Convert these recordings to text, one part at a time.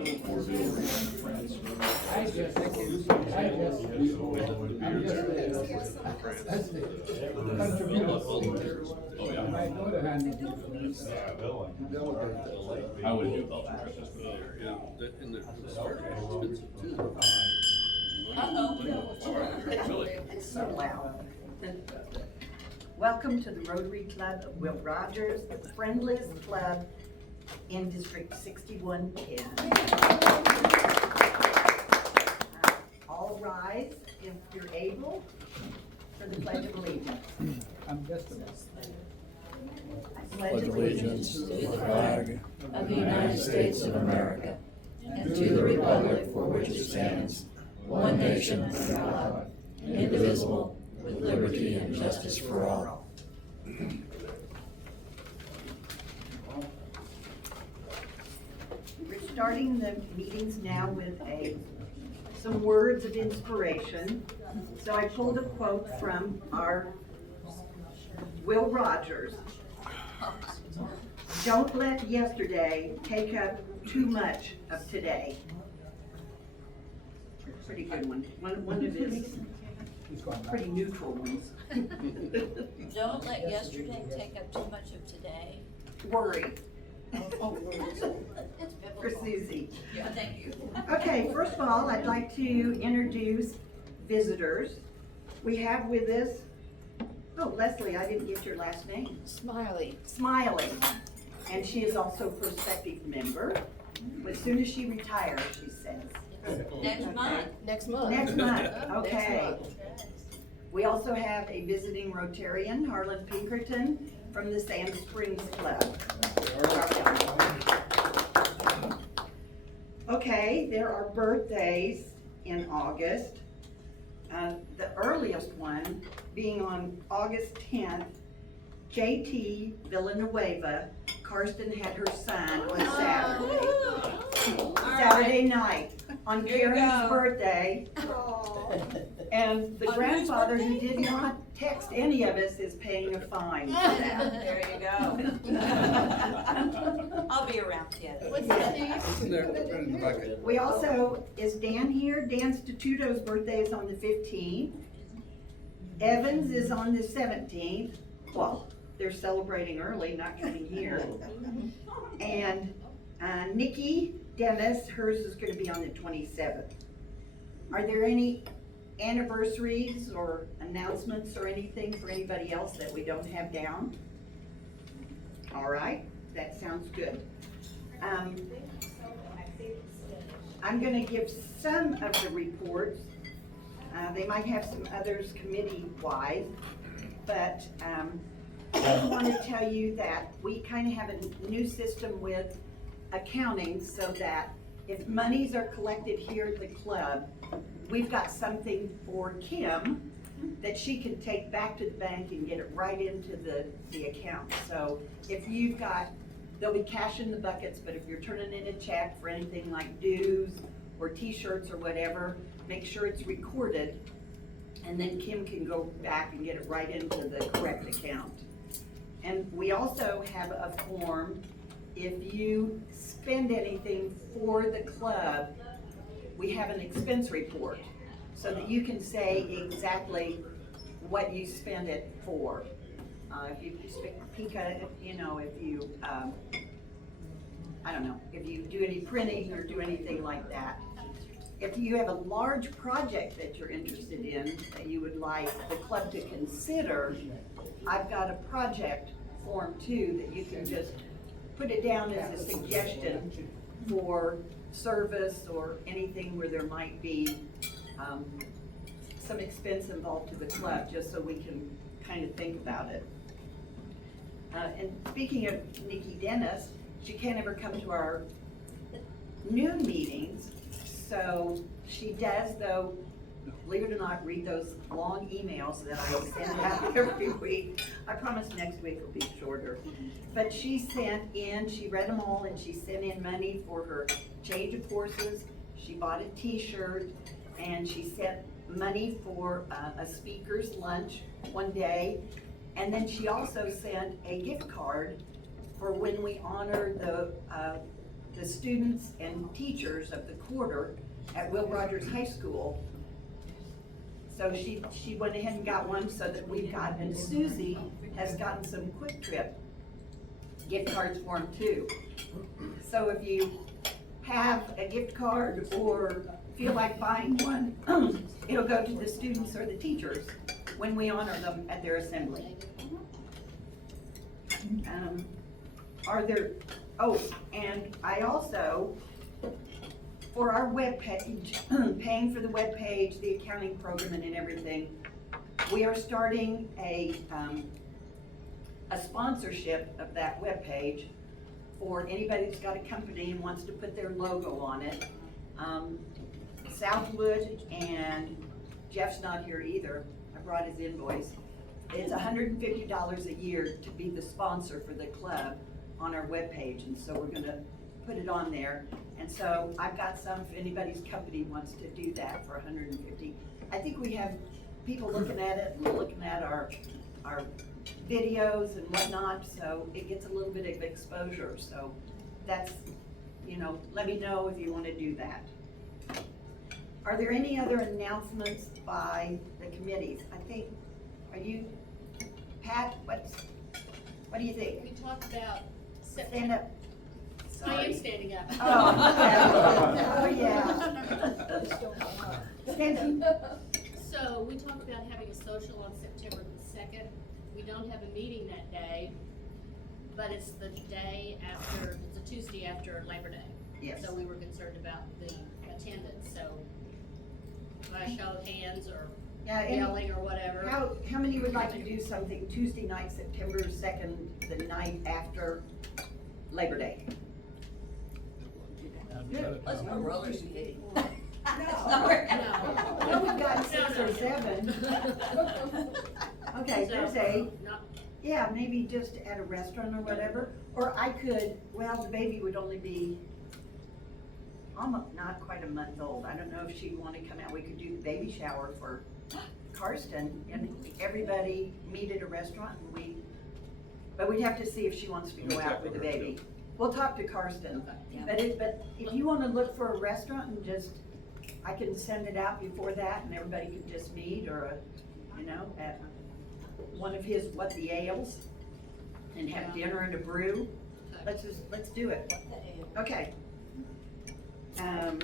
I wouldn't do Belgian Christmas, but yeah, and the starter is expensive too. It's so loud. Welcome to the Rotary Club of Will Rogers, the friendliest club in District 6110. All rise if you're able for the Pledge of Allegiance. I'm just about. Pledge allegiance to the flag of the United States of America and to the republic for which it stands, one nation under God, indivisible, with liberty and justice for all. We're starting the meetings now with some words of inspiration. So I pulled a quote from our Will Rogers. Don't let yesterday take up too much of today. Pretty good one. One of his pretty neutral ones. Don't let yesterday take up too much of today. Worry. It's For Susie. Yeah, thank you. Okay, first of all, I'd like to introduce visitors. We have with us, oh, Leslie, I didn't get your last name. Smiley. Smiley. And she is also a prospective member. As soon as she retires, she says. Next month. Next month. Next month, okay. We also have a visiting Rotarian, Harlan Pinkerton, from the Sand Springs Club. Okay, there are birthdays in August. The earliest one being on August 10th, JT Villanueva. Karsten had her son on Saturday. Saturday night, on Karen's birthday. And the grandfather who did not text any of us is paying a fine for that. There you go. I'll be around, kid. What's his name? It's in there, put it in the bucket. We also, is Dan here? Dan Statuto's birthday is on the 15th. Evans is on the 17th. Well, they're celebrating early, not coming here. And Nikki Dennis, hers is gonna be on the 27th. Are there any anniversaries or announcements or anything for anybody else that we don't have down? All right, that sounds good. I'm gonna give some of the reports. They might have some others committee-wise, but I just want to tell you that we kind of have a new system with accounting so that if monies are collected here at the club, we've got something for Kim that she can take back to the bank and get it right into the account. So if you've got, there'll be cash in the buckets, but if you're turning in a check for anything like dues or t-shirts or whatever, make sure it's recorded, and then Kim can go back and get it right into the correct account. And we also have a form, if you spend anything for the club, we have an expense report, so that you can say exactly what you spend it for. If you spend Pika, you know, if you, I don't know, if you do any printing or do anything like that. If you have a large project that you're interested in, that you would like the club to consider, I've got a project form too, that you can just put it down as a suggestion for service or anything where there might be some expense involved to the club, just so we can kind of think about it. And speaking of Nikki Dennis, she can't ever come to our noon meetings, so she does, though, believe it or not, read those long emails that I send out every week. I promise next week will be shorter. But she sent in, she read them all, and she sent in money for her change of horses. She bought a t-shirt, and she sent money for a speaker's lunch one day. And then she also sent a gift card for when we honor the the students and teachers of the quarter at Will Rogers High School. So she went ahead and got one so that we've got, and Susie has gotten some Quick Trip gift cards for them too. So if you have a gift card or feel like buying one, it'll go to the students or the teachers when we honor them at their assembly. And I also, for our webpage, paying for the webpage, the accounting program and everything, we are starting a sponsorship of that webpage for anybody that's got a company and wants to put their logo on it. Southwood, and Jeff's not here either, I brought his invoice. It's $150 a year to be the sponsor for the club on our webpage, and so we're gonna put it on there. And so I've got some, if anybody's company wants to do that for $150. I think we have people looking at it, and looking at our videos and whatnot, so it gets a little bit of exposure. So that's, let me know if you wanna do that. Are there any other announcements by the committees? Are you, Pat, what do you think? We talked about Stand up. I am standing up. Oh, yeah. Stand up. So we talked about having a social on September the 2nd. We don't have a meeting that day, but it's the day after, it's a Tuesday after Labor Day. Yes. So we were concerned about the attendance, so by show of hands or Yeah, yelling or whatever. how many would like to do something Tuesday night, September 2nd, the night after Labor Day? Let's go roller skating. No, we've got 6 or 7. Okay, there's 8. Yeah, maybe just at a restaurant or whatever. Or I could, well, the baby would only be almost, not quite a month old. I don't know if she'd want to come out. We could do the baby shower for Karsten and everybody meet at a restaurant, and but we'd have to see if she wants to go out with the baby. We'll talk to Karsten. But if you want to look for a restaurant and just, I can send it out before that and everybody can just meet, or at one of his What the Ales and have dinner and a brew. Let's do it. Okay. I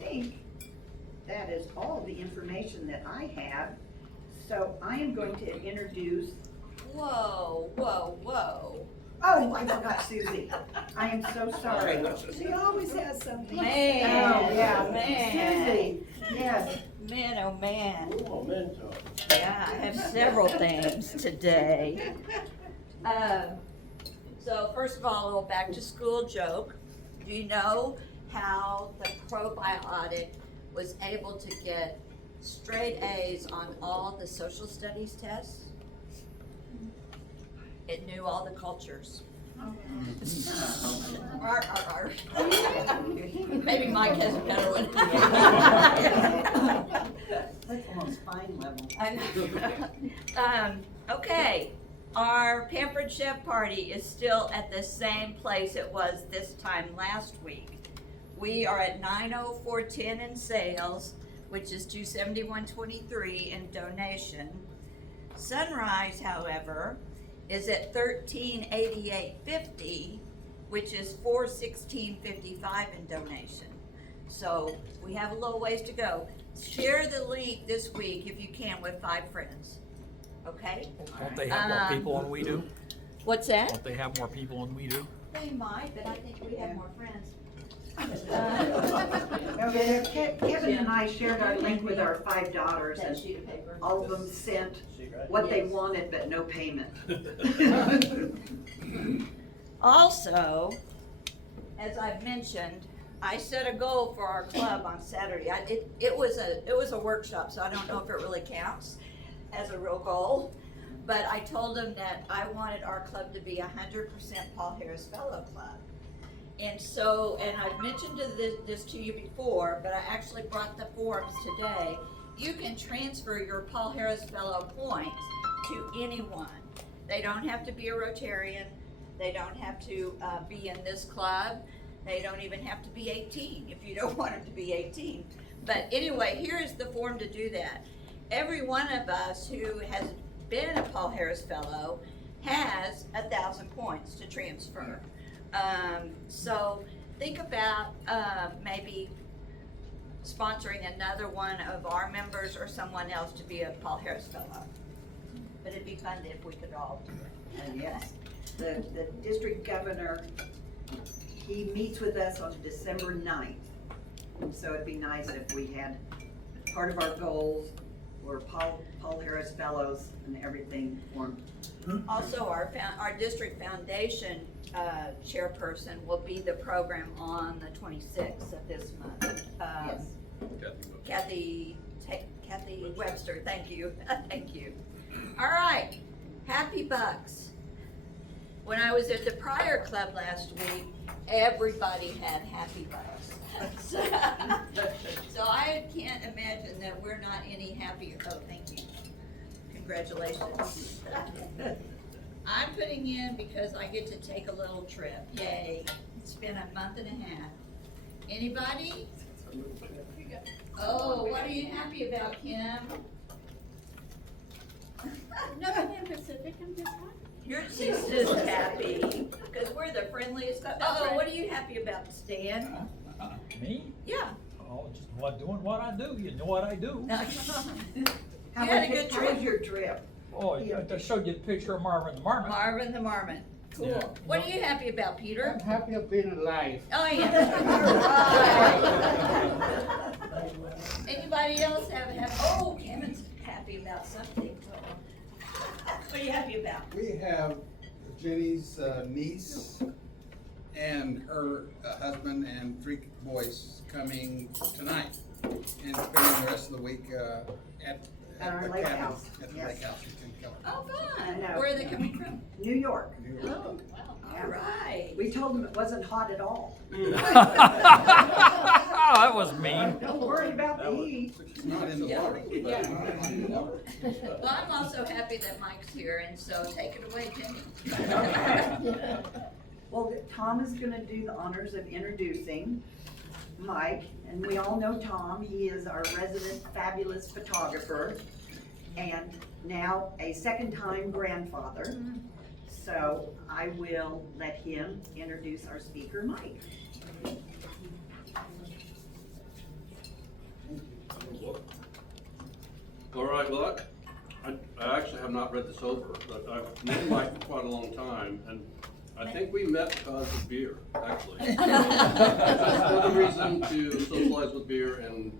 think that is all the information that I have. So I am going to introduce. Whoa. Oh, I forgot Susie. I am so sorry. She always has something. Man, Oh, yeah, man. Susie, yes. Man, oh man. Memento. Yeah, I have several things today. So first of all, a little back to school joke. Do you know how the probiotic was able to get straight A's on all the social studies tests? It knew all the cultures. Maybe Mike has a better one. That's almost fine level. Okay, our Pampered Chef party is still at the same place it was this time last week. We are at 90410 in sales, which is $271.23 in donation. Sunrise, however, is at $1388.50, which is $416.55 in donation. So we have a little ways to go. Share the link this week if you can with 5 friends. Okay? Won't they have more people than we do? What's that? Won't they have more people than we do? They might, but I think we have more friends. Okay, Kevin and I shared our link with our 5 daughters, That and sheet of paper. all of them sent what they wanted, but no payment. Also, as I've mentioned, I set a goal for our club on Saturday. It was a workshop, so I don't know if it really counts as a real goal. But I told them that I wanted our club to be 100% Paul Harris Fellow Club. And so, and I've mentioned this to you before, but I actually brought the forms today. You can transfer your Paul Harris Fellow points to anyone. They don't have to be a Rotarian. They don't have to be in this club. They don't even have to be 18 if you don't want them to be 18. But anyway, here is the form to do that. Every one of us who has been a Paul Harris Fellow has 1,000 points to transfer. So think about maybe sponsoring another one of our members or someone else to be a Paul Harris Fellow. But it'd be fun if we could all do it. And yes, the district governor, he meets with us on December 9th. And so it'd be nice if we had, part of our goals were Paul Harris Fellows and everything for him. Also, our district foundation chairperson will be the program on the 26th of this month. Yes. Kathy Webster, thank you, thank you. All right, Happy Bucks. When I was at the prior club last week, everybody had Happy Bucks. So I can't imagine that we're not any happier. Oh, thank you. Congratulations. I'm putting in because I get to take a little trip. Yay. It's been a month and a half. Anybody? Oh, what are you happy about, Kim? Nothing in Pacific, I'm just happy. She's just happy because we're the friendliest. Oh, what are you happy about, Stan? Me? Yeah. Oh, just doing what I do. You know what I do. How had was a good How trip? was your trip? Oh, I showed you the picture of Marvin the Marmot. Marvin the Marmot. Cool. Yeah. What are you happy about, Peter? I'm happy of being alive. Oh, yeah. Anybody else have, oh, Kevin's happy about something. What are you happy about? We have Jenny's niece and her husband and 3 boys coming tonight and spending the rest of the week at our the lake cabin, house. at the Yes. lake house in Keller. Oh, I fun. know. Where are they coming from? New York. Oh, all right. We told them it wasn't hot at all. Oh, that was mean. Don't worry about the heat. It's not in the Yeah. water. Yeah. It's not in the water. Well, I'm also happy that Mike's here, and so take it away, Jenny. Well, Tom is gonna do the honors of introducing Mike, and we all know Tom. He is our resident fabulous photographer, and now a second-time grandfather. So I will let him introduce our speaker, Mike. All right, well, I actually have not read this over, but I've known Mike for quite a long time, and I think we met because of beer, actually. Just for the reason to socialize with beer and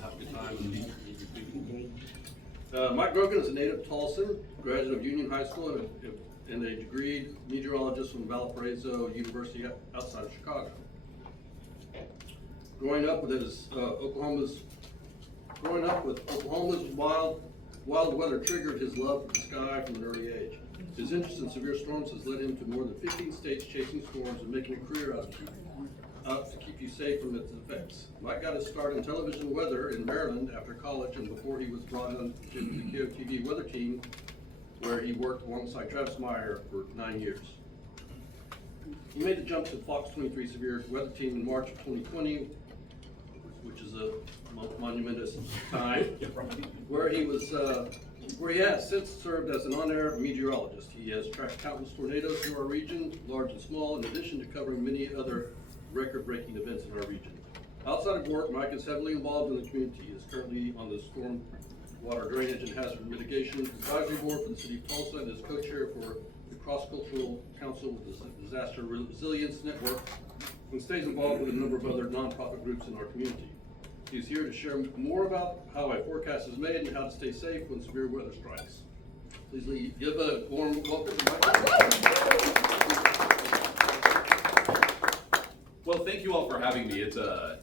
have a good time and meet your people. Mike Grogan is a native of Tulsa, graduate of Union High School and a degreed meteorologist from Valparaiso University outside of Chicago. Growing up with Oklahoma's wild weather triggered his love for the sky from an early age. His interest in severe storms has led him to more than 15 states chasing storms and making a career out to keep you safe from its effects. Mike got his start in television weather in Maryland after college and before he was brought on to the KOTV weather team, where he worked alongside Travis Meyer for 9 years. He made the jump to Fox 23 severe weather team in March of 2020, which is a monumentous time, where he has since served as an on-air meteorologist. He has tracked countless tornadoes through our region, large and small, in addition to covering many other record-breaking events in our region. Outside of work, Mike is heavily involved in the community. He is currently on the Storm Water Drainage and Hazard Mitigation Advisory Board for the City of Tulsa and is co-chair for the Cross-Cultural Council with the Disaster Resilience Network, and stays involved with a number of other nonprofit groups in our community. He's here to share more about how a forecast is made and how to stay safe when severe weather strikes. Please give a warm welcome to Mike. Well, thank you all for having me. It's a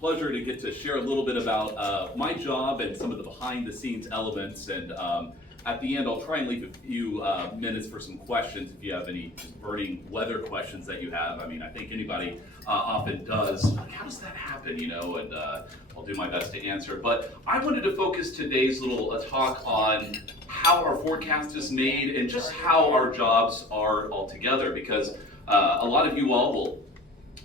pleasure to get to share a little bit about my job and some of the behind-the-scenes elements. And at the end, I'll try and leave a few minutes for some questions if you have any just burning weather questions that you have. I mean, I think anybody often does. Like, how does that happen, you know? And I'll do my best to answer. But I wanted to focus today's little talk on how our forecast is made and just how our jobs are altogether, because a lot of you all will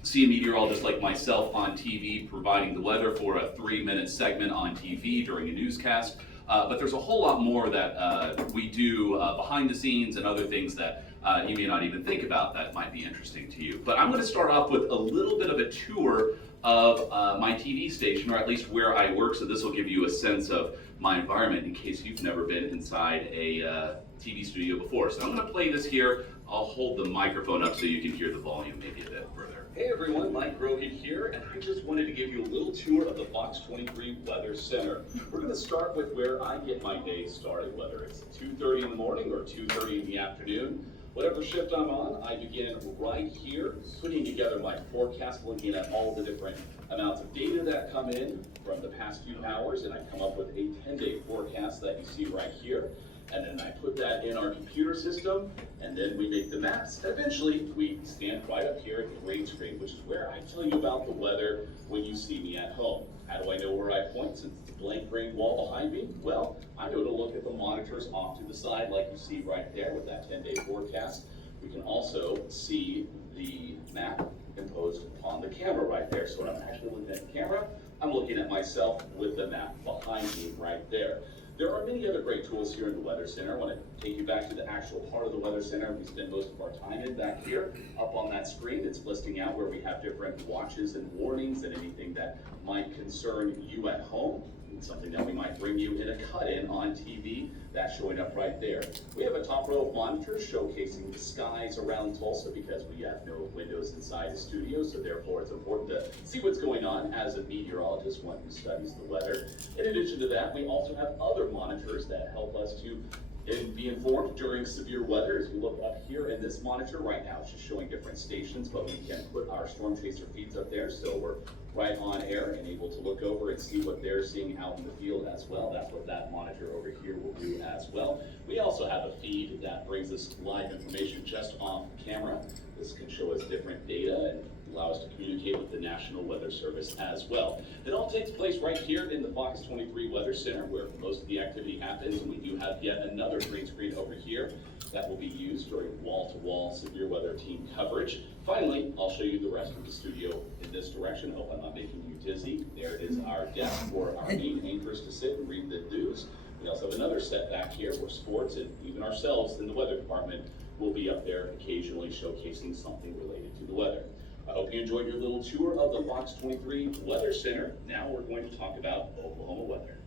see a meteorologist like myself on TV providing the weather for a 3-minute segment on TV during a newscast. But there's a whole lot more that we do behind the scenes and other things that you may not even think about that might be interesting to you. But I'm going to start off with a little bit of a tour of my TV station, or at least where I work, so this will give you a sense of my environment in case you've never been inside a TV studio before. So I'm going to play this here. I'll hold the microphone up so you can hear the volume maybe a bit further. Hey everyone, Mike Grogan here, and I just wanted to give you a little tour of the Fox 23 Weather Center. We're going to start with where I get my day started, whether it's 2:30 in the morning or 2:30 in the afternoon. Whatever shift I'm on, I begin right here, putting together my forecast, looking at all the different amounts of data that come in from the past few hours, and I come up with a 10-day forecast that you see right here. And then I put that in our computer system, and then we make the maps. Eventually, we stand right up here at the green screen, which is where I tell you about the weather when you see me at home. How do I know where I point since it's a blank green wall behind me? Well, I know to look at the monitors off to the side like you see right there with that 10-day forecast. We can also see the map imposed upon the camera right there. So when I'm actually looking at the camera, I'm looking at myself with the map behind me right there. There are many other great tools here in the Weather Center. I want to take you back to the actual part of the Weather Center we spend most of our time in back here. Up on that screen, it's listing out where we have different watches and warnings and anything that might concern you at home. It's something that we might bring you in a cut-in on TV. That's showing up right there. We have a top row of monitors showcasing the skies around Tulsa because we have no windows inside the studio, so therefore it's important to see what's going on as a meteorologist, one who studies the weather. In addition to that, we also have other monitors that help us to be informed during severe weather. As you look up here in this monitor right now, it's just showing different stations, but we can put our storm chaser feeds up there, so we're right on air and able to look over and see what they're seeing out in the field as well. That's what that monitor over here will do as well. We also have a feed that brings us live information just off camera. This can show us different data and allow us to communicate with the National Weather Service as well. It all takes place right here in the Fox 23 Weather Center where most of the activity happens, and we do have yet another green screen over here that will be used during wall-to-wall severe weather team coverage. Finally, I'll show you the rest of the studio in this direction. I hope I'm not making you dizzy. There is our desk for our main anchors to sit and read the news. We also have another set back here where sports and even ourselves in the weather department will be up there occasionally showcasing something related to the weather. I hope you enjoyed your little tour of the Fox 23 Weather Center. Now we're going to talk about Oklahoma weather.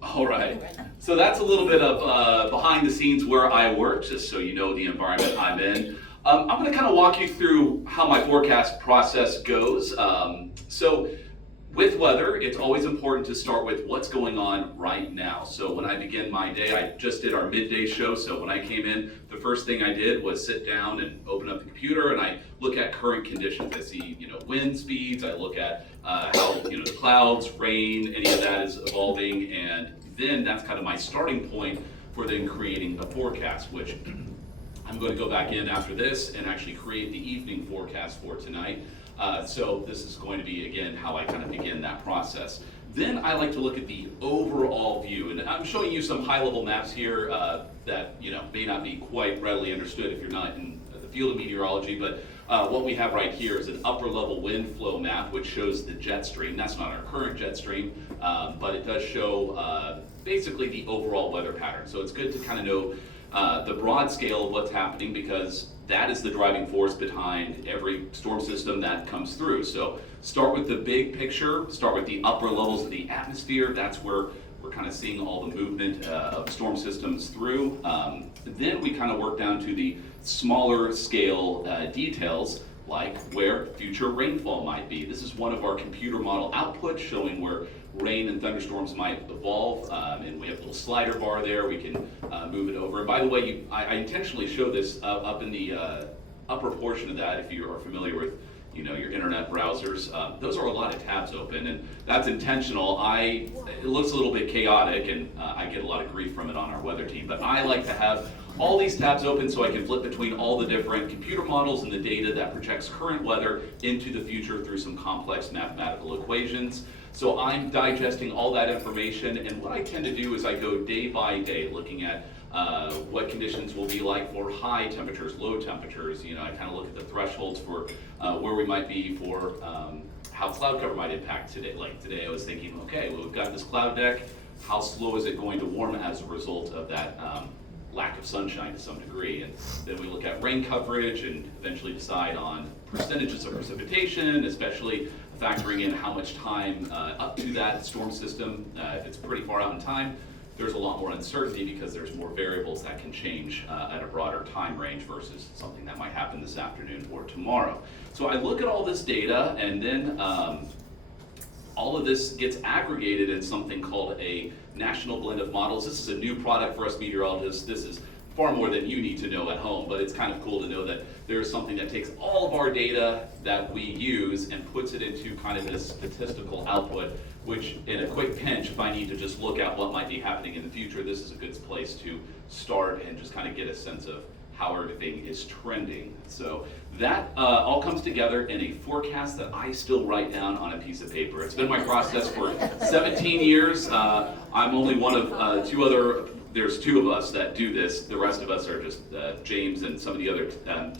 All right. So that's a little bit of behind the scenes where I work, just so you know the environment I'm in. I'm going to kind of walk you through how my forecast process goes. So with weather, it's always important to start with what's going on right now. So when I begin my day, I just did our midday show. So when I came in, the first thing I did was sit down and open up the computer and I look at current conditions. I see, wind speeds. I look at how, the clouds, rain, any of that is evolving. And then that's kind of my starting point for then creating a forecast, which I'm going to go back in after this and actually create the evening forecast for tonight. So this is going to be, again, how I kind of begin that process. Then I like to look at the overall view. And I'm showing you some high-level maps here that may not be quite readily understood if you're not in the field of meteorology. But what we have right here is an upper-level wind flow map, which shows the jet stream. That's not our current jet stream, but it does show basically the overall weather pattern. So it's good to kind of know the broad scale of what's happening because that is the driving force behind every storm system that comes through. So start with the big picture, start with the upper levels of the atmosphere. That's where we're kind of seeing all the movement of storm systems through. Then we kind of work down to the smaller scale details like where future rainfall might be. This is one of our computer model outputs showing where rain and thunderstorms might evolve, and we have a little slider bar there. We can move it over. And by the way, I intentionally show this up in the upper portion of that if you are familiar with your internet browsers. Those are a lot of tabs open, and that's intentional. It looks a little bit chaotic, and I get a lot of grief from it on our weather team, but I like to have all these tabs open so I can flip between all the different computer models and the data that projects current weather into the future through some complex mathematical equations. So I'm digesting all that information, and what I tend to do is I go day by day looking at what conditions will be like for high temperatures, low temperatures. You know, I kind of look at the thresholds for where we might be for how cloud cover might impact today. Like today I was thinking, okay, well, we've got this cloud deck. How slow is it going to warm as a result of that lack of sunshine to some degree? And then we look at rain coverage and eventually decide on percentages of precipitation, especially factoring in how much time up to that storm system. If it's pretty far out in time, there's a lot more uncertainty because there's more variables that can change at a broader time range versus something that might happen this afternoon or tomorrow. So I look at all this data, and then all of this gets aggregated in something called a national blend of models. This is a new product for us meteorologists. This is far more than you need to know at home, but it's kind of cool to know that there's something that takes all of our data that we use and puts it into kind of this statistical output, which in a quick pinch, if I need to just look at what might be happening in the future, this is a good place to start and just kind of get a sense of how everything is trending. So that all comes together in a forecast that I still write down on a piece of paper. It's been my process for 17 years. I'm only one of there's two of us that do this. The rest of us are just James and some of the other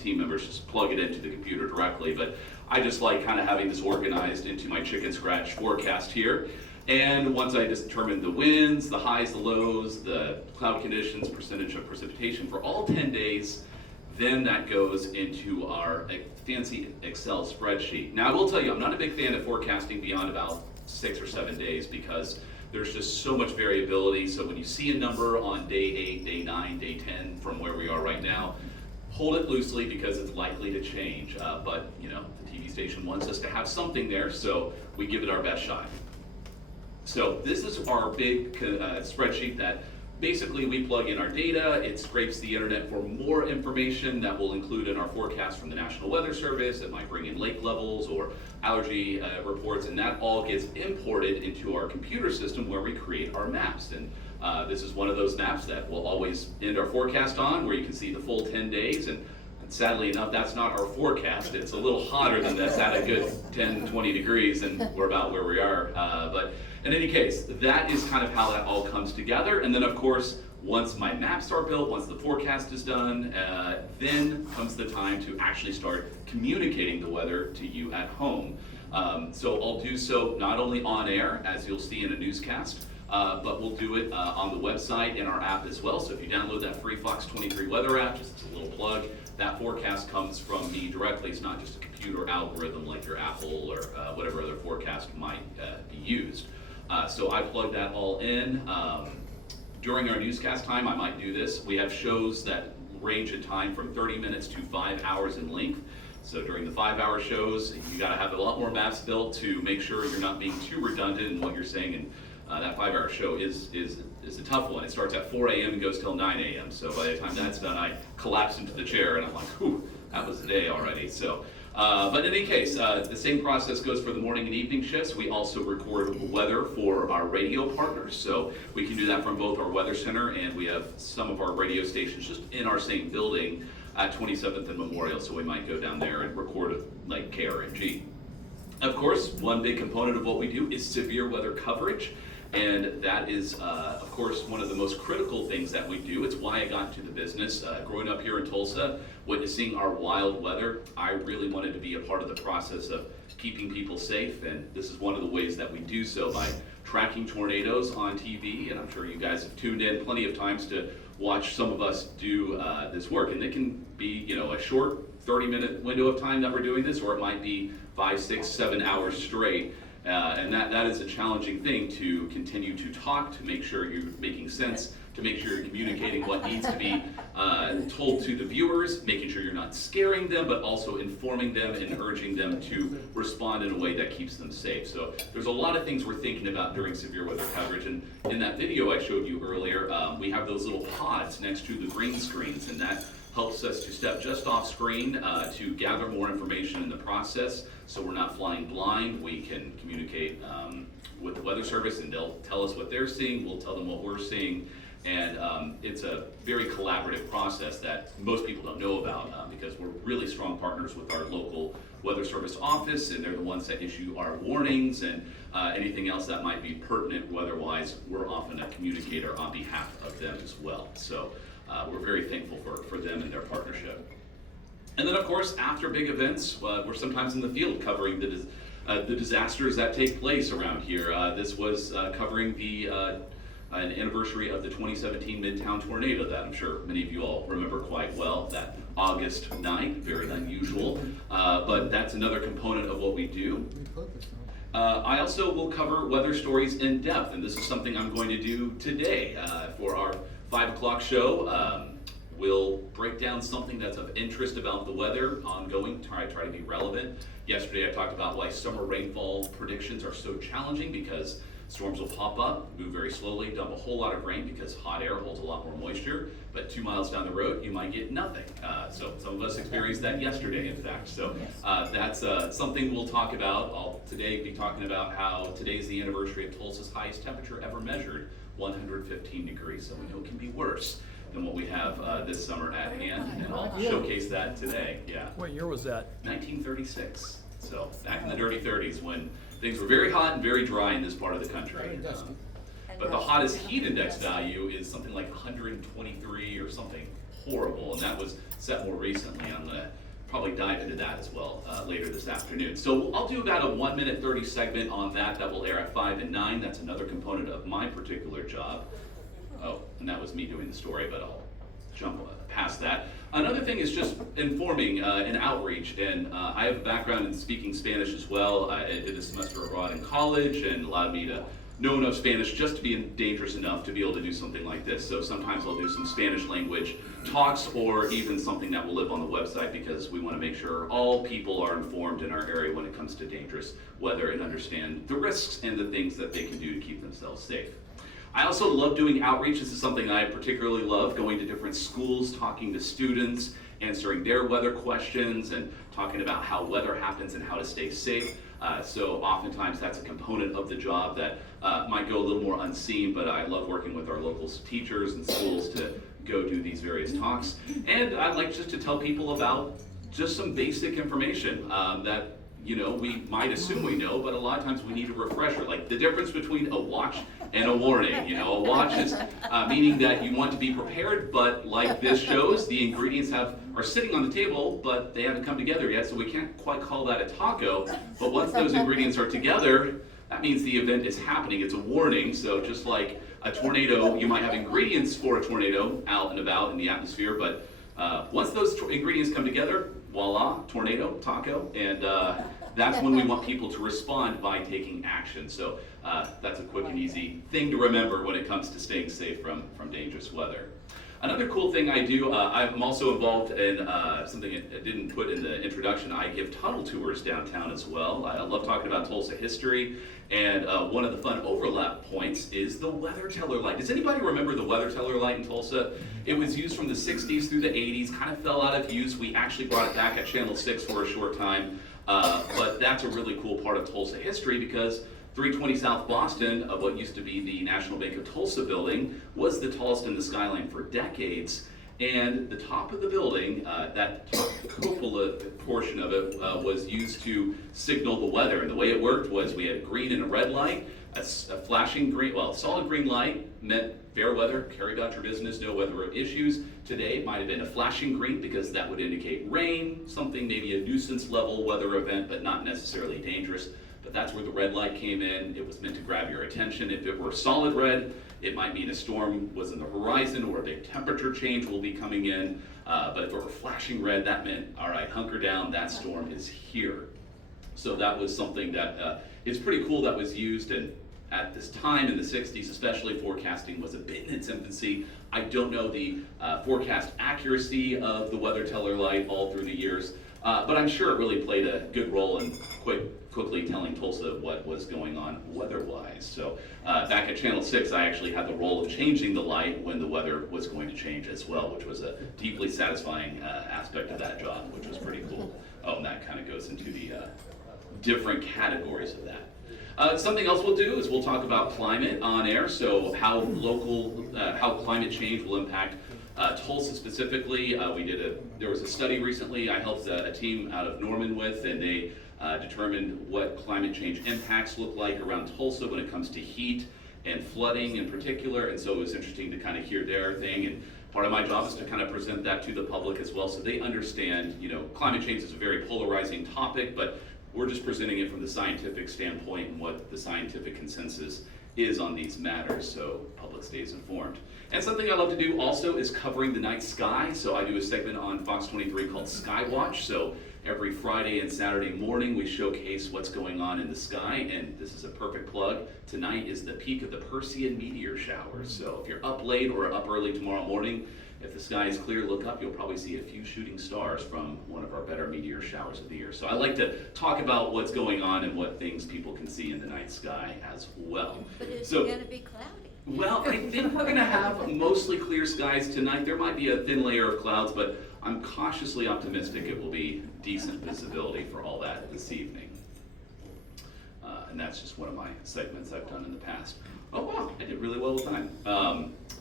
team members just plug it into the computer directly. But I just like kind of having this organized into my chicken scratch forecast here. And once I determine the winds, the highs, the lows, the cloud conditions, percentage of precipitation for all 10 days, then that goes into our fancy Excel spreadsheet. Now I will tell you, I'm not a big fan of forecasting beyond about 6 or 7 days because there's just so much variability. So when you see a number on day 8, day 9, day 10 from where we are right now, hold it loosely because it's likely to change. But you know, the TV station wants us to have something there, so we give it our best shot. So this is our big spreadsheet that basically we plug in our data. It scrapes the internet for more information that we'll include in our forecast from the National Weather Service. It might bring in lake levels or allergy reports, and that all gets imported into our computer system where we create our maps. And this is one of those maps that we'll always end our forecast on, where you can see the full 10 days. And sadly enough, that's not our forecast. It's a little hotter than this, at a good 10, 20 degrees, and we're about where we are. But in any case, that is kind of how that all comes together. And then of course, once my maps are built, once the forecast is done, then comes the time to actually start communicating the weather to you at home. So I'll do so not only on air, as you'll see in a newscast, but we'll do it on the website and our app as well. So if you download that free Fox 23 weather app, just a little plug, that forecast comes from me directly. It's not just a computer algorithm like your Apple or whatever other forecast might be used. So I plug that all in. During our newscast time, I might do this. We have shows that range in time from 30 minutes to 5 hours in length. So during the 5-hour shows, you gotta have a lot more maps built to make sure you're not being too redundant in what you're saying. And that 5-hour show is a tough one. It starts at 4 a.m. and goes till 9 a.m. So by the time that's done, I collapse into the chair and I'm like, whew, that was the day already. So, but in any case, the same process goes for the morning and evening shifts. We also record weather for our radio partners. So we can do that from both our weather center, and we have some of our radio stations just in our same building at 27th and Memorial. So we might go down there and record like KRMG. Of course, one big component of what we do is severe weather coverage. And that is, of course, one of the most critical things that we do. It's why I got into the business. Growing up here in Tulsa, witnessing our wild weather, I really wanted to be a part of the process of keeping people safe. And this is one of the ways that we do so, by tracking tornadoes on TV. And I'm sure you guys have tuned in plenty of times to watch some of us do this work. And it can be, you know, a short 30-minute window of time that we're doing this, or it might be 5, 6, 7 hours straight. And that is a challenging thing, to continue to talk, to make sure you're making sense, to make sure you're communicating what needs to be told to the viewers, making sure you're not scaring them, but also informing them and urging them to respond in a way that keeps them safe. So there's a lot of things we're thinking about during severe weather coverage. And in that video I showed you earlier, we have those little pods next to the green screens, and that helps us to step just off screen to gather more information in the process, so we're not flying blind. We can communicate with the Weather Service, and they'll tell us what they're seeing, we'll tell them what we're seeing, And it's a very collaborative process that most people don't know about because we're really strong partners with our local weather service office, and they're the ones that issue our warnings and anything else that might be pertinent weather-wise. We're often a communicator on behalf of them as well. So we're very thankful for them and their partnership. And then, of course, after big events, we're sometimes in the field covering the disasters that take place around here. This was covering an anniversary of the 2017 Midtown tornado that I'm sure many of you all remember quite well, that August 9th, very unusual, but that's another component of what we do. I also will cover weather stories in depth, and this is something I'm going to do today for our 5 o'clock show. We'll break down something that's of interest about the weather, ongoing, try to be relevant. Yesterday I talked about why summer rainfall predictions are so challenging because storms will pop up, move very slowly, dump a whole lot of rain because hot air holds a lot more moisture, but 2 miles down the road you might get nothing. So some of us experienced that yesterday, in fact. So that's something we'll talk about. I'll today be talking about how today's the anniversary of Tulsa's highest temperature ever measured, 115 degrees. So we know it can be worse than what we have this summer at hand, and I'll showcase that today. Yeah. What year was that? 1936. So back in the dirty 30s when things were very hot and very dry in this part of the country. But the hottest heat index value is something like 123 or something horrible, and that was set more recently. I'm going to probably dive into that as well later this afternoon. So I'll do about a 1 minute 30 segment on that will air at 5 and 9. That's another component of my particular job. Oh, and that was me doing the story, but I'll jump past that. Another thing is just informing and outreach, and I have a background in speaking Spanish as well. I did a semester abroad in college and allowed me to know enough Spanish just to be dangerous enough to be able to do something like this. So sometimes I'll do some Spanish language talks or even something that will live on the website because we want to make sure all people are informed in our area when it comes to dangerous weather and understand the risks and the things that they can do to keep themselves safe. I also love doing outreach. This is something I particularly love, going to different schools, talking to students, answering their weather questions, and talking about how weather happens and how to stay safe. So oftentimes that's a component of the job that might go a little more unseen, but I love working with our local teachers and schools to go do these various talks. And I like just to tell people about just some basic information that we might assume we know, but a lot of times we need a refresher, like the difference between a watch and a warning. A watch is meaning that you want to be prepared, but like this shows, the ingredients are sitting on the table, but they haven't come together yet, so we can't quite call that a taco. But once those ingredients are together, that means the event is happening. It's a warning. So just like a tornado, you might have ingredients for a tornado out and about in the atmosphere, but once those ingredients come together, voila, tornado, taco, and that's when we want people to respond by taking action. So that's a quick and easy thing to remember when it comes to staying safe from dangerous weather. Another cool thing I do, I'm also involved in something I didn't put in the introduction. I give tunnel tours downtown as well. I love talking about Tulsa history, and one of the fun overlap points is the weather teller light. Does anybody remember the weather teller light in Tulsa? It was used from the 60s through the 80s, kind of fell out of use. We actually brought it back at Channel 6 for a short time, but that's a really cool part of Tulsa history because 320 South Boston, of what used to be the National Bank of Tulsa building, was the tallest in the skyline for decades. And the top of the building, that top cupola portion of it, was used to signal the weather. And the way it worked was we had a green and a red light. A flashing green, solid green light meant fair weather, carry about your business, no weather issues. Today it might have been a flashing green because that would indicate rain, something maybe a nuisance level weather event, but not necessarily dangerous. But that's where the red light came in. It was meant to grab your attention. If it were solid red, it might mean a storm was in the horizon or a big temperature change will be coming in. But if it were flashing red, that meant, all right, hunker down, that storm is here. So that was something that is pretty cool that was used. And at this time in the 60s, especially, forecasting was a bit in its infancy. I don't know the forecast accuracy of the weather teller light all through the years, but I'm sure it really played a good role in quickly telling Tulsa what was going on weather-wise. So back at Channel 6, I actually had the role of changing the light when the weather was going to change as well, which was a deeply satisfying aspect of that job, which was pretty cool. Oh, and that kind of goes into the different categories of that. Something else we'll do is we'll talk about climate on air, so how climate change will impact Tulsa specifically. There was a study recently I helped a team out of Norman with, and they determined what climate change impacts look like around Tulsa when it comes to heat and flooding in particular, and so it was interesting to kind of hear their thing, and part of my job is to kind of present that to the public as well, so they understand, climate change is a very polarizing topic, but we're just presenting it from the scientific standpoint and what the scientific consensus is on these matters, so public stays informed. And something I love to do also is covering the night sky. So I do a segment on Fox 23 called Skywatch. So every Friday and Saturday morning we showcase what's going on in the sky, and this is a perfect plug. Tonight is the peak of the Perseid meteor showers. So if you're up late or up early tomorrow morning, if the sky is clear, look up, you'll probably see a few shooting stars from one of our better meteor showers of the year. So I like to talk about what's going on and what things people can see in the night sky as well. But it's So- gonna be cloudy. Well, I think we're gonna have mostly clear skies tonight. There might be a thin layer of clouds, but I'm cautiously optimistic it will be decent visibility for all that this evening. And that's just one of my segments I've done in the past. Oh wow, I did really well with time.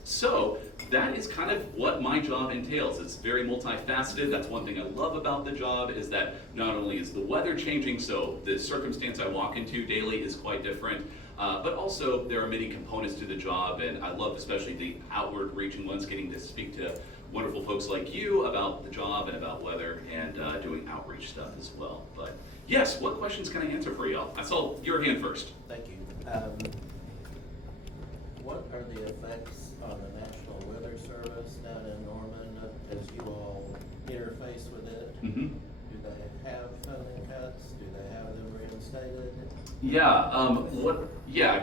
So that is kind of what my job entails. It's very multifaceted. That's one thing I love about the job, is that not only is the weather changing, so the circumstance I walk into daily is quite different, but also there are many components to the job, and I love especially the outward reaching ones, getting to speak to wonderful folks like you about the job and about weather, and doing outreach stuff as well. But yes, what questions can I answer for y'all? I saw your hand first. Thank you. What are the effects on the National Weather Service down in Norman as you all interface with it? Mm-hmm. Do they have funding cuts? Do they have them reinstated?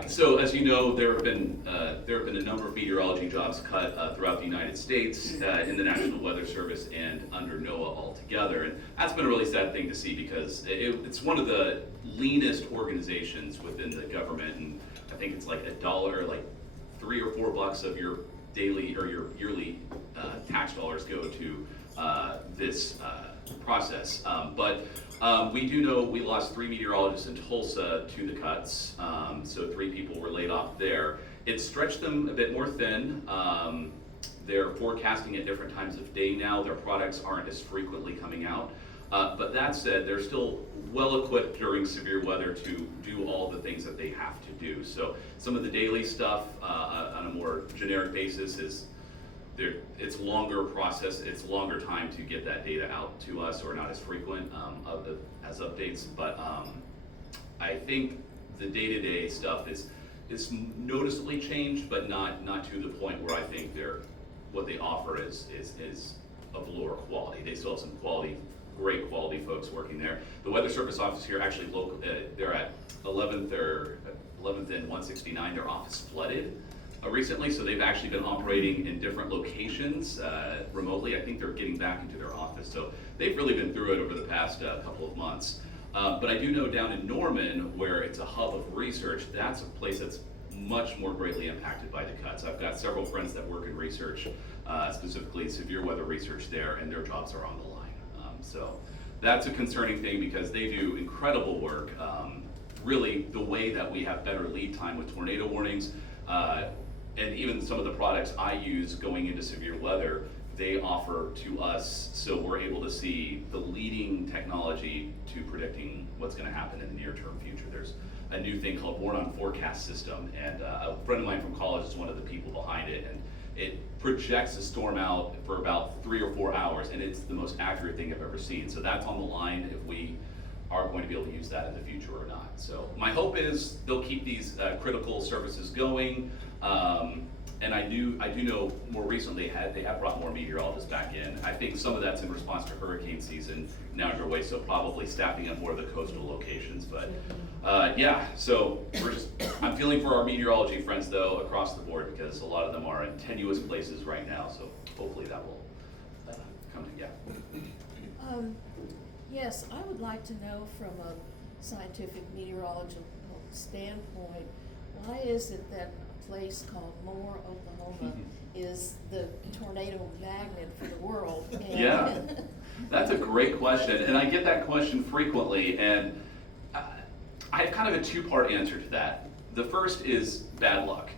So as you know, there have been a number of meteorology jobs cut throughout the United States in the National Weather Service and under NOAA altogether, and that's been a really sad thing to see, because it's one of the leanest organizations within the government, and I think it's like $1, like $3 or $4 of your daily or your yearly tax dollars go to this process. But we do know we lost 3 meteorologists in Tulsa to the cuts, so 3 people were laid off there. It stretched them a bit more thin. They're forecasting at different times of day now. Their products aren't as frequently coming out. But that said, they're still well equipped during severe weather to do all the things that they have to do. So some of the daily stuff on a more generic basis is it's longer process, it's longer time to get that data out to us, or not as frequent as updates. But I think the day-to-day stuff is noticeably changed, but not to the point where I think what they offer is of lower quality. They still have some great quality folks working there. The Weather Service office here, actually local, they're at 11th and 169. Their office flooded recently, so they've actually been operating in different locations remotely. I think they're getting back into their office, so they've really been through it over the past couple of months. But I do know down in Norman, where it's a hub of research, that's a place that's much more greatly impacted by the cuts. I've got several friends that work in research, specifically severe weather research there, and their jobs are on the line. So that's a concerning thing, because they do incredible work. Really, the way that we have better lead time with tornado warnings, and even some of the products I use going into severe weather, they offer to us, so we're able to see the leading technology to predicting what's going to happen in the near-term future. There's a new thing called Born on Forecast system, and a friend of mine from college is one of the people behind it, and it projects a storm out for about 3 or 4 hours, and it's the most accurate thing I've ever seen. So that's on the line if we are going to be able to use that in the future or not. So my hope is they'll keep these critical services going. And I do know more recently they have brought more meteorologists back in. I think some of that's in response to hurricane season now underway, so probably staffing up more of the coastal locations. But yeah, so I'm feeling for our meteorology friends though across the board, because a lot of them are in tenuous places right now. So hopefully that will come together. Yes, I would like to know from a scientific meteorological standpoint, why is it that a place called Moore, Oklahoma is the tornado magnet for the world? And Yeah, that's a great question, and I get that question frequently, and I have kind of a two-part answer to that. The first is bad luck.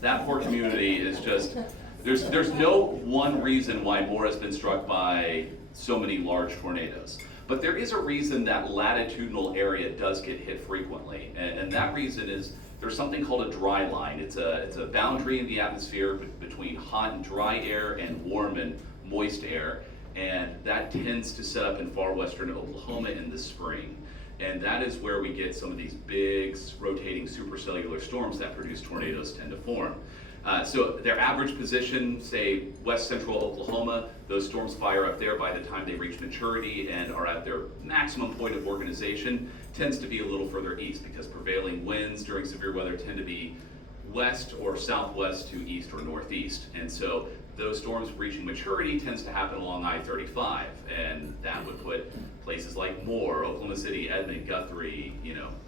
That poor community is just, there's no one reason why Moore has been struck by so many large tornadoes. But there is a reason that latitudinal area does get hit frequently, and that reason is there's something called a dry line. It's a boundary in the atmosphere between hot and dry air and warm and moist air, and that tends to set up in far western Oklahoma in the spring. And that is where we get some of these big rotating supercellular storms that produce tornadoes tend to form. So their average position, say west central Oklahoma, those storms fire up there by the time they reach maturity and are at their maximum point of organization, tends to be a little further east because prevailing winds during severe weather tend to be west or southwest to east or northeast. And so those storms reaching maturity tends to happen along I-35, and that would put places like Moore, Oklahoma City, Edmond, Guthrie,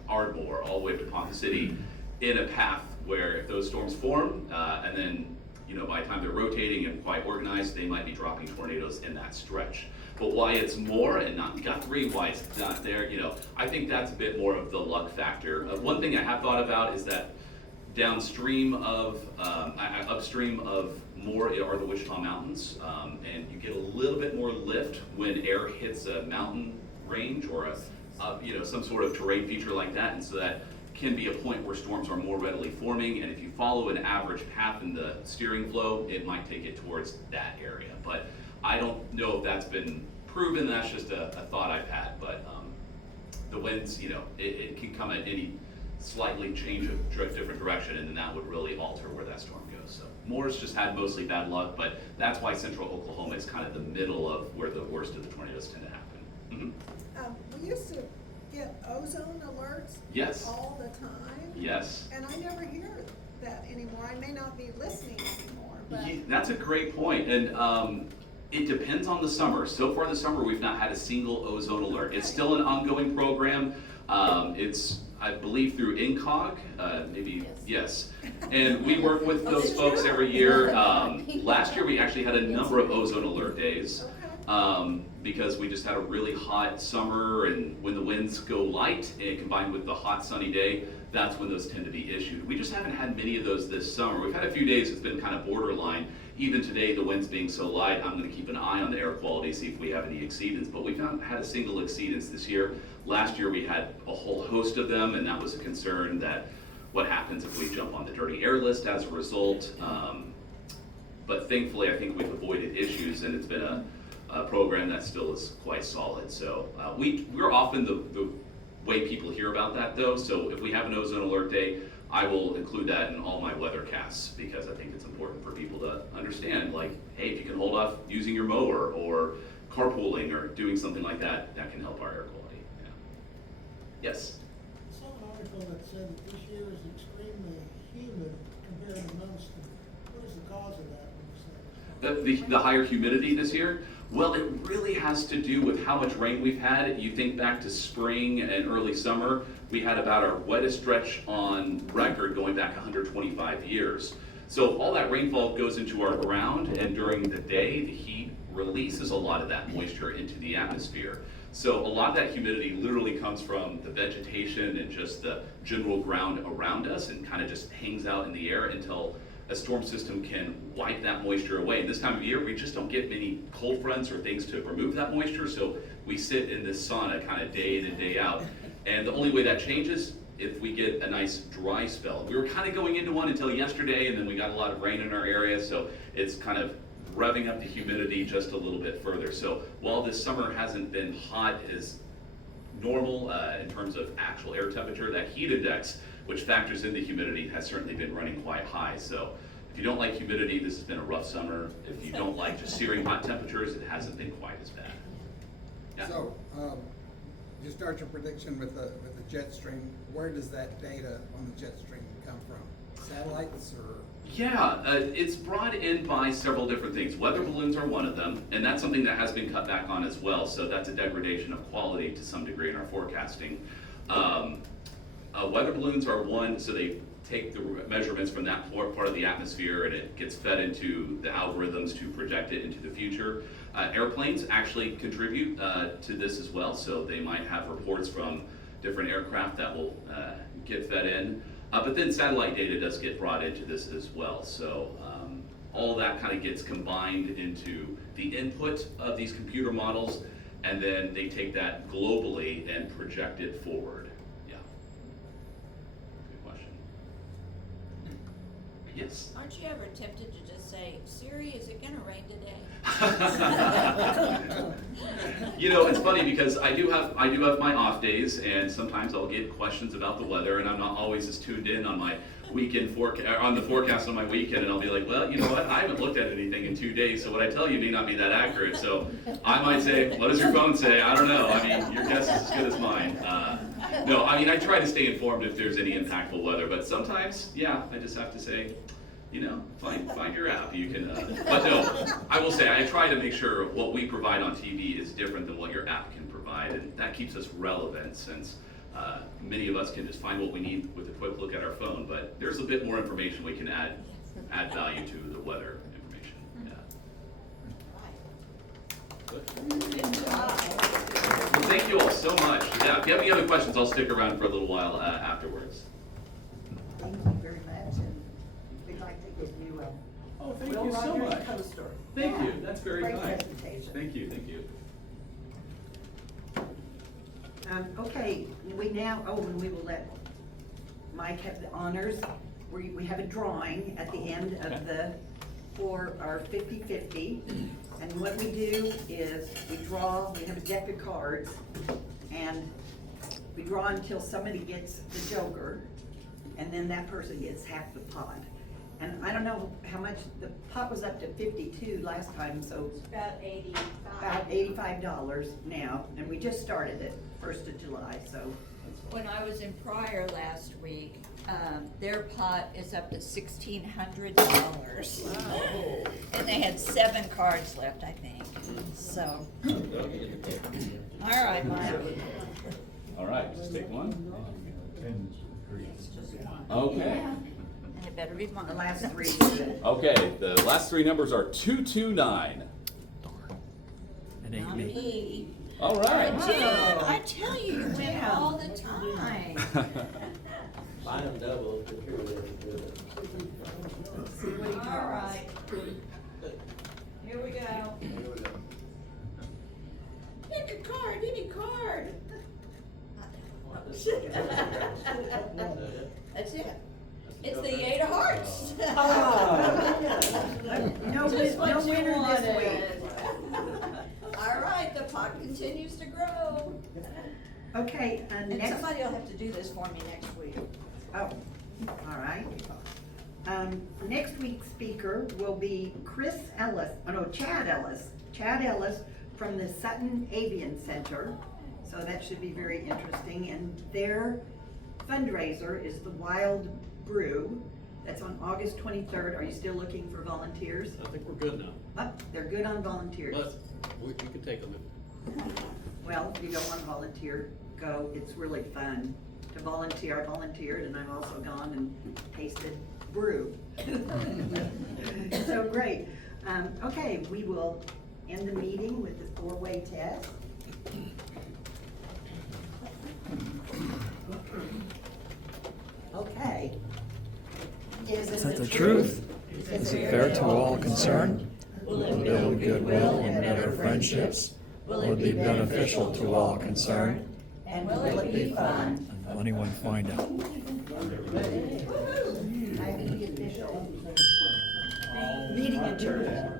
Ardmore, all the way up to Ponca City in a path where if those storms form, and then by the time they're rotating and quite organized, they might be dropping tornadoes in that stretch. But why it's Moore and not Guthrie, why it's not there, I think that's a bit more of the luck factor. One thing I have thought about is that upstream of Moore are the Wichita Mountains, and you get a little bit more lift when air hits a mountain range or some sort of terrain feature like that, and so that can be a point where storms are more readily forming, and if you follow an average path in the steering flow, it might take it towards that area. But I don't know if that's been proven, that's just a thought I've had, but the winds, it can come at any slightly change of different direction, and then that would really alter where that storm goes. So Moore's just had mostly bad luck, but that's why central Oklahoma is kind of the middle of where the worst of the tornadoes tend to happen. We used to get ozone alerts Yes. all the time. Yes. And I never hear that anymore. I may not be listening anymore, but. That's a great point, and it depends on the summer. So far this summer, we've not had a single ozone alert. It's still an ongoing program. It's, I believe, through INCOG, maybe, yes. And we work with those folks every year. Last year, we actually had a number of ozone alert days. Because we just had a really hot summer, and when the winds go light and combined with the hot sunny day, that's when those tend to be issued. We just haven't had many of those this summer. We've had a few days it's been kind of borderline. Even today, the winds being so light, I'm going to keep an eye on the air quality, see if we have any exceedance, but we've not had a single exceedance this year. Last year we had a whole host of them, and that was a concern that what happens if we jump on the dirty air list as a result. But thankfully, I think we've avoided issues, and it's been a program that still is quite solid. So we're often the way people hear about that, though. So if we have an ozone alert day, I will include that in all my weathercasts, because I think it's important for people to understand, like, hey, if you can hold off using your mower or carpooling or doing something like that, that can help our air quality. Yeah. Yes? I saw an article that said that this year is extremely humid compared to most. What is the cause of that, would you say? The higher humidity this year? Well, it really has to do with how much rain we've had. You think back to spring and early summer, we had about our wettest stretch on record going back 125 years. So all that rainfall goes into our ground, and during the day, the heat releases a lot of that moisture into the atmosphere. So a lot of that humidity literally comes from the vegetation and just the general ground around us, and kind of just hangs out in the air until a storm system can wipe that moisture away. And this time of year, we just don't get many cold fronts or things to remove that moisture, so we sit in this sauna kind of day in and day out. And the only way that changes, if we get a nice dry spell. We were kind of going into one until yesterday, and then we got a lot of rain in our area, so it's kind of revving up the humidity just a little bit further. So while this summer hasn't been hot as normal in terms of actual air temperature, that heat index, which factors in the humidity, has certainly been running quite high. So if you don't like humidity, this has been a rough summer. If you don't like just searing hot temperatures, it hasn't been quite as bad. Yeah. So, you start your prediction with the jet stream. Where does that data on the jet stream come from? Satellites or? Yeah, it's brought in by several different things. Weather balloons are one of them, and that's something that has been cut back on as well. So that's a degradation of quality to some degree in our forecasting. Weather balloons are one, so they take the measurements from that part of the atmosphere, and it gets fed into the algorithms to project it into the future. Airplanes actually contribute to this as well, so they might have reports from different aircraft that will get fed in. But then satellite data does get brought into this as well. So all that kind of gets combined into the input of these computer models, and then they take that globally and project it forward. Yeah. Good question. Yes. Aren't you ever tempted to just say, Siri, is it gonna rain today? You know, it's funny because I do have my off days, and sometimes I'll get questions about the weather, and I'm not always as tuned in on my weekend on the forecast on my weekend, and I'll be like, well, you know what, I haven't looked at anything in 2 days, so what I tell you may not be that accurate. So I might say, what does your phone say? I don't know. I mean, your guess is as good as mine. No, I mean, I try to stay informed if there's any impactful weather, but sometimes, yeah, I just have to say, you know, find your app. You can, but no, I will say I try to make sure what we provide on TV is different than what your app can provide, and that keeps us relevant, since many of us can just find what we need with a quick look at our phone. But there's a bit more information we can add value to the weather information. Yeah. Good job. Well, thank you all so much. Yeah, if you have any other questions, I'll stick around for a little while afterwards. Thank you very much, and we'd like to give you a Oh, thank Will you so Rogers much. coaster. Thank you. That's very Great kind. presentation. Thank you. Thank you. Okay, we will let Mike have the honors. We have a drawing at the end of for our 50-50. And what we do is we have a deck of cards, and we draw until somebody gets the joker, and then that person gets half the pot. And I don't know how much, the pot was up to 52 last time, so It's about 85. about $85 now, and we just started it 1st of July, so. When I was in Pryor last week, their pot is up to $1,600. Wow. And they had 7 cards left, I think, so. All right, Mike. All right, just take one. It's just one. Okay. And it better be mine. The last 3. Okay, the last 3 numbers are 229. Not me. All right. Jen, I tell you, you win all the time. Buy them double if you're really good. All right. Here we go. Pick a card, any card. That's it. It's the 8 of hearts. No winner this week. All right, the pot continues to grow. Okay, And next. somebody will have to do this for me next week. Oh, all right. Next week's speaker will be Chad Ellis. Chad Ellis from the Sutton Avian Center. So that should be very interesting. And their fundraiser is the Wild Brew. That's on August 23rd. Are you still looking for volunteers? I think we're good now, Oh, they're good on volunteers. but we can take them. Well, if you don't want to volunteer, go. It's really fun to volunteer. I volunteered, and I've also gone and tasted brew. So great. Okay, we will end the meeting with the 4-way test. Okay. Is it the truth? Is it fair to all concerned? Will it build goodwill and better friendships? Will it be beneficial to all concerned? And will it be fun? Will anyone find out? I have the official meeting adjourned.